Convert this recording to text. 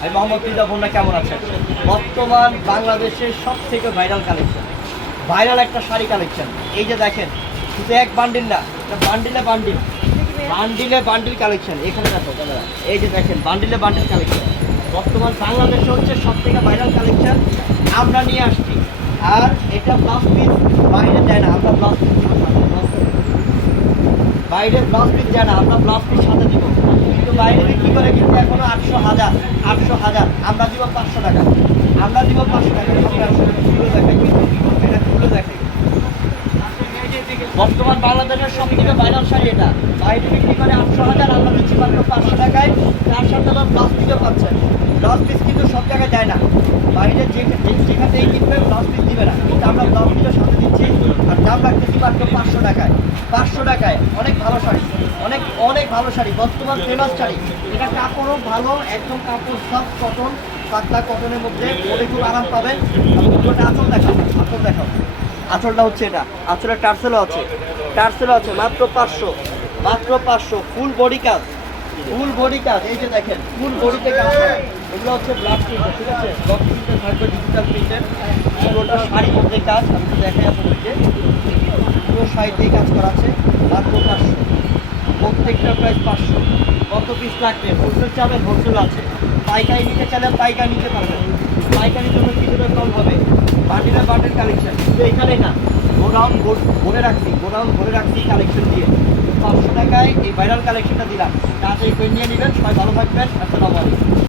আমি মোহাম্মদ রিজা। বন্যা কেমন আছেন? বর্তমান বাংলাদেশের সব থেকে ভাইরাল কালেকশন, ভাইরাল একটা শাড়ি কালেকশন। এই যে দেখেন, শুধু এক বান্ডিল না, বান্ডিলে বান্ডিল, বান্ডিলে বান্ডিল কালেকশন। এখানে দেখো ক্যামেরা, এই যে দেখেন বান্ডিলে বান্ডিল কালেকশন। বর্তমান বাংলাদেশে হচ্ছে সব থেকে ভাইরাল কালেকশন আমরা নিয়ে আসছি। আর এটা ব্লাউজ পিস বাইরে দেয় না, আমরা ব্লাউজ পিস বাইরে ব্লাউজ পিস যায় না, আমরা ব্লাউজ পিস সাথে দিব। কিন্তু বাইরে বিক্রি করে কিন্তু এখনো 800,000, আমরা দিব 500 টাকা, আমরা দিব 500 টাকা। খুলে দেখাই, এটা খুলে দেখাই। বর্তমান বাংলাদেশের সব থেকে ভাইরাল শাড়ি এটা, বাইরে বিক্রি করে 800,000, আমরা দিচ্ছি মাত্র 500 টাকায়। তার সাথে আবার ব্লাউজ পিসও পাচ্ছেন। ব্লাউজ পিস কিন্তু সব জায়গায় যায় না, বাইরে যেখান থেকে কিনবে ব্লাউজ পিস দিবে না, কিন্তু আমরা ব্লাউজ পিসও সাথে দিচ্ছি। আর দাম রাখতেছি মাত্র 500 টাকায়। 500 টাকায় অনেক ভালো শাড়ি, অনেক অনেক ভালো শাড়ি, বর্তমান ফেমাস শাড়ি। এটা কাপড়ও ভালো, একদম কাপড় সফট কটন, পাতলা কটনের মধ্যে পরে খুব আরাম পাবেন। আঁচল দেখাবো, আঁচল দেখাবো। আঁচলটা হচ্ছে এটা, আঁচলের টার্সেলও আছে, টার্সেলও আছে। মাত্র 500, মাত্র 500। ফুল বডি কাজ, ফুল বডি কাজ। এই যে দেখেন ফুল বডিতে কাজ করা। এগুলো হচ্ছে ব্ল্যাক প্রিন্ট, ঠিক আছে? ব্লক প্রিন্টের থাকবে, ডিজিটাল প্রিন্টের। পুরোটা শাড়ির মধ্যে কাজ, আমি তো দেখাই আপনাদেরকে। পুরো শাড়িতেই কাজ করা আছে। মাত্র 500, প্রত্যেকটা প্রাইস 500। কত পিস লাগবে? হোলসেল চাবেন, হোলসেল আছে। পাইকারি নিতে চাইলে পাইকারি নিতে পারবেন, পাইকারির জন্য কিছুটা কম হবে। বান্ডিলের বান্ডিল কালেকশন শুধু এখানেই না, গোডাউন ভরে রাখছি, গোডাউন ভরে রাখছি কালেকশন দিয়ে। 500 টাকায় এই ভাইরাল কালেকশনটা দিলাম। তাড়াতাড়ি করে নিয়ে নেবেন। সবাই ভালো থাকবেন। আসসালামু আলাইকুম।